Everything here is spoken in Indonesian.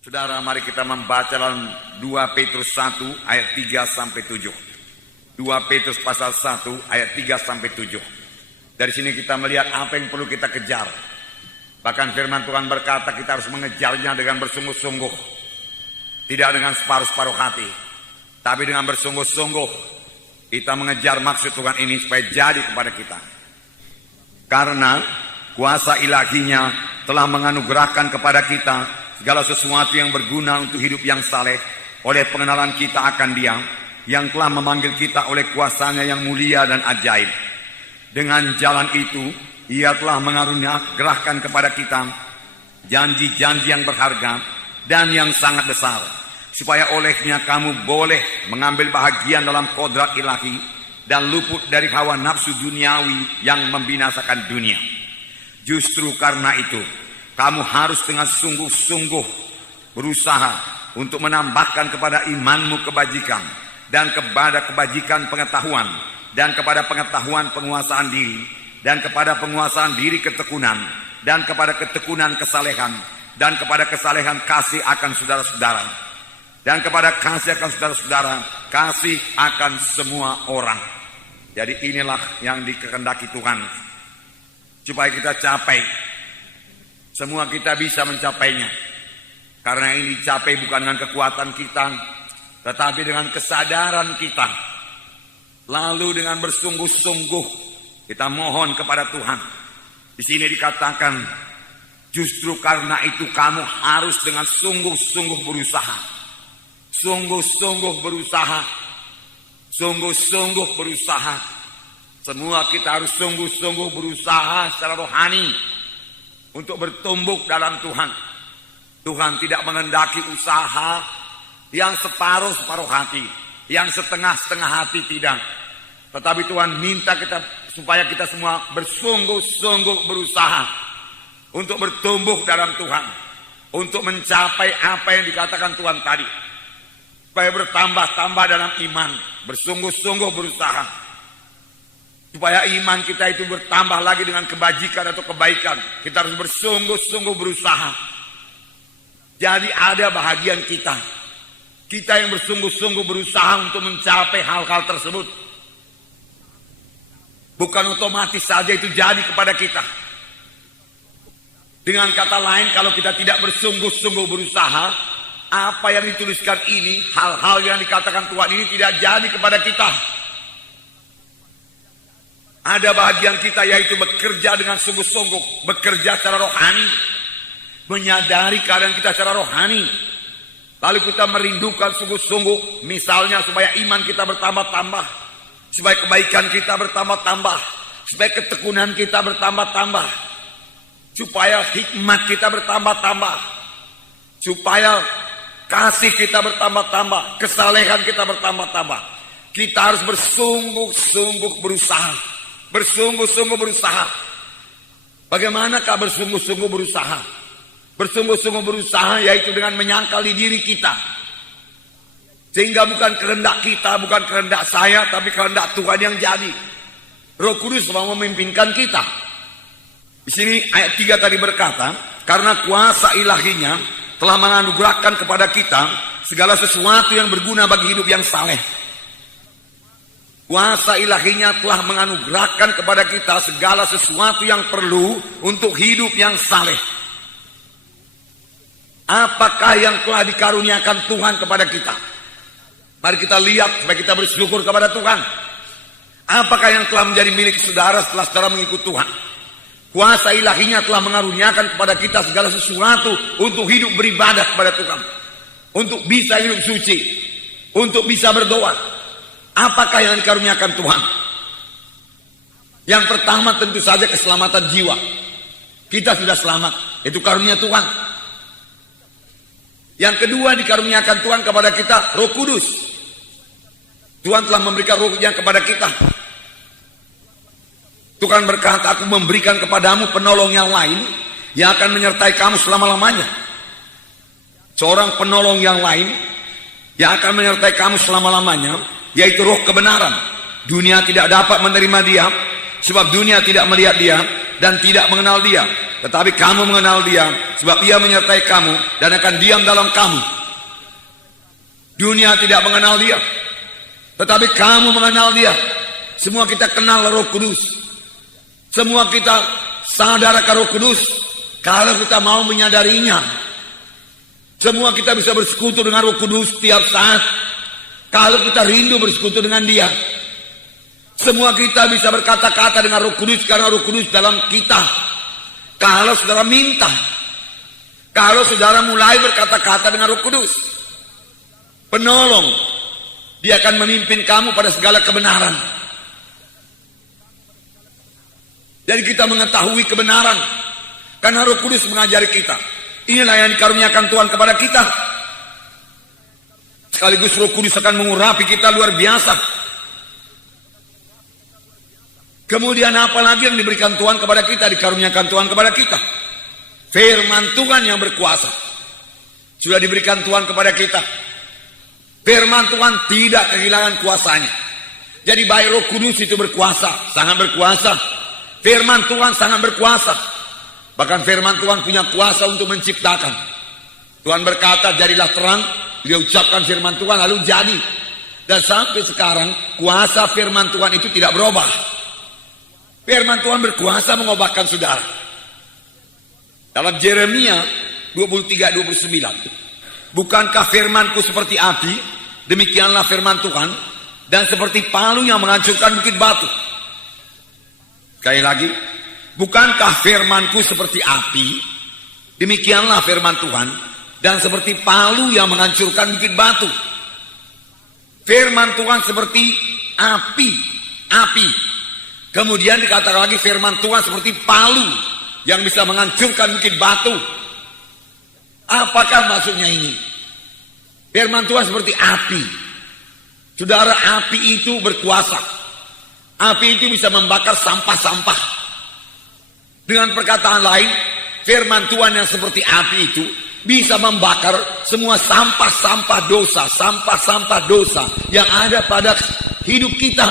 Saudara, mari kita membaca dalam 2 Petrus 1 ayat 3 sampai 7. 2 Petrus pasal 1 ayat 3 sampai 7. Dari sini kita melihat apa yang perlu kita kejar. Bahkan firman Tuhan berkata kita harus mengejarnya dengan bersungguh-sungguh. Tidak dengan separuh-separuh hati, tapi dengan bersungguh-sungguh kita mengejar maksud Tuhan ini supaya jadi kepada kita. Karena kuasa ilahinya telah menganugerahkan kepada kita segala sesuatu yang berguna untuk hidup yang saleh oleh pengenalan kita akan Dia yang telah memanggil kita oleh kuasanya yang mulia dan ajaib. Dengan jalan itu Ia telah menganugerahkan kepada kita janji-janji yang berharga dan yang sangat besar, supaya olehnya kamu boleh mengambil bahagian dalam kodrat ilahi dan luput dari hawa nafsu duniawi yang membinasakan dunia. Justru karena itu kamu harus dengan sungguh-sungguh berusaha untuk menambahkan kepada imanmu kebajikan, dan kepada kebajikan pengetahuan, dan kepada pengetahuan penguasaan diri, dan kepada penguasaan diri ketekunan, dan kepada ketekunan kesalehan, dan kepada kesalehan kasih akan saudara-saudara, dan kepada kasih akan saudara-saudara, kasih akan semua orang. Jadi inilah yang dikehendaki Tuhan supaya kita capai. Semua kita bisa mencapainya. Karena ini dicapai bukan dengan kekuatan kita, tetapi dengan kesadaran kita. Lalu dengan bersungguh-sungguh kita mohon kepada Tuhan. Di sini dikatakan, justru karena itu kamu harus dengan sungguh-sungguh berusaha. Sungguh-sungguh berusaha. Sungguh-sungguh berusaha. Semua kita harus sungguh-sungguh berusaha secara rohani untuk bertumbuh dalam Tuhan. Tuhan tidak mengendaki usaha yang separuh-separuh hati, yang setengah-setengah hati, tidak. Tetapi Tuhan minta kita supaya kita semua bersungguh-sungguh berusaha untuk bertumbuh dalam Tuhan, untuk mencapai apa yang dikatakan Tuhan tadi, supaya bertambah-tambah dalam iman, bersungguh-sungguh berusaha supaya iman kita itu bertambah lagi dengan kebajikan atau kebaikan. Kita harus bersungguh-sungguh berusaha. Jadi ada bahagian kita yang bersungguh-sungguh berusaha untuk mencapai hal-hal tersebut. Bukan otomatis saja itu jadi kepada kita. Dengan kata lain, kalau kita tidak bersungguh-sungguh berusaha, apa yang dituliskan ini, hal-hal yang dikatakan Tuhan ini tidak jadi kepada kita. Ada bahagian kita yaitu bekerja dengan sungguh-sungguh, bekerja secara rohani, menyadari keadaan kita secara rohani, lalu kita merindukan sungguh-sungguh, misalnya supaya iman kita bertambah-tambah, supaya kebaikan kita bertambah-tambah, supaya ketekunan kita bertambah-tambah, supaya hikmat kita bertambah-tambah, supaya kasih kita bertambah-tambah, kesalehan kita bertambah-tambah. Kita harus bersungguh-sungguh berusaha. Bersungguh-sungguh berusaha. Bagaimanakah bersungguh-sungguh berusaha? Bersungguh-sungguh berusaha yaitu dengan menyangkali diri kita, sehingga bukan kehendak kita, bukan kehendak saya, tapi kehendak Tuhan yang jadi. Roh Kudus mau memimpinkan kita. Di sini ayat 3 tadi berkata, karena kuasa ilahinya telah menganugerahkan kepada kita segala sesuatu yang berguna bagi hidup yang saleh. Kuasa ilahinya telah menganugerahkan kepada kita segala sesuatu yang perlu untuk hidup yang saleh. Apakah yang telah dikaruniakan Tuhan kepada kita? Mari kita lihat supaya kita bersyukur kepada Tuhan. Apakah yang telah menjadi milik saudara setelah saudara mengikut Tuhan? Kuasa ilahinya telah mengaruniakan kepada kita segala sesuatu untuk hidup beribadah kepada Tuhan, untuk bisa hidup suci, untuk bisa berdoa. Apakah yang dikaruniakan Tuhan? Yang pertama tentu saja keselamatan jiwa. Kita sudah selamat, itu karunia Tuhan. Yang kedua dikaruniakan Tuhan kepada kita Roh Kudus. Tuhan telah memberikan Roh-Nya kepada kita. Tuhan berkata, aku memberikan kepadamu penolong yang lain yang akan menyertai kamu selama-lamanya. Seorang penolong yang lain yang akan menyertai kamu selama-lamanya, yaitu Roh kebenaran. Dunia tidak dapat menerima Dia, sebab dunia tidak melihat Dia dan tidak mengenal Dia. Tetapi kamu mengenal Dia, sebab Ia menyertai kamu dan akan diam dalam kamu. Dunia tidak mengenal Dia, tetapi kamu mengenal Dia. Semua kita kenal Roh Kudus. Semua kita sadar akan Roh Kudus kalau kita mau menyadarinya. Semua kita bisa bersekutu dengan Roh Kudus setiap saat kalau kita rindu bersekutu dengan Dia. Semua kita bisa berkata-kata dengan Roh Kudus karena Roh Kudus dalam kita. Kalau saudara minta, kalau saudara mulai berkata-kata dengan Roh Kudus, penolong, Dia akan memimpin kamu pada segala kebenaran. Jadi kita mengetahui kebenaran karena Roh Kudus mengajari kita. Inilah yang dikaruniakan Tuhan kepada kita. Sekaligus Roh Kudus akan mengurapi kita luar biasa. Kemudian apa lagi yang diberikan Tuhan kepada kita, dikaruniakan Tuhan kepada kita? Firman Tuhan yang berkuasa sudah diberikan Tuhan kepada kita. Firman Tuhan tidak kehilangan kuasanya. Jadi baik Roh Kudus itu berkuasa, sangat berkuasa. Firman Tuhan sangat berkuasa. Bahkan firman Tuhan punya kuasa untuk menciptakan. Tuhan berkata, jadilah terang. Dia ucapkan firman Tuhan lalu jadi. Dan sampai sekarang kuasa firman Tuhan itu tidak berubah. Firman Tuhan berkuasa mengubahkan saudara. Dalam Yeremia 23:29, bukankah firmanku seperti api, demikianlah firman Tuhan, dan seperti palu yang menghancurkan bukit batu. Sekali lagi, bukankah firmanku seperti api, demikianlah firman Tuhan, dan seperti palu yang menghancurkan bukit batu. Firman Tuhan seperti api. Kemudian dikatakan lagi firman Tuhan seperti palu yang bisa menghancurkan bukit batu. Apakah maksudnya ini? Firman Tuhan seperti api. Saudara, api itu berkuasa. Api itu bisa membakar sampah-sampah. Dengan perkataan lain, firman Tuhan yang seperti api itu bisa membakar semua sampah-sampah dosa yang ada pada hidup kita.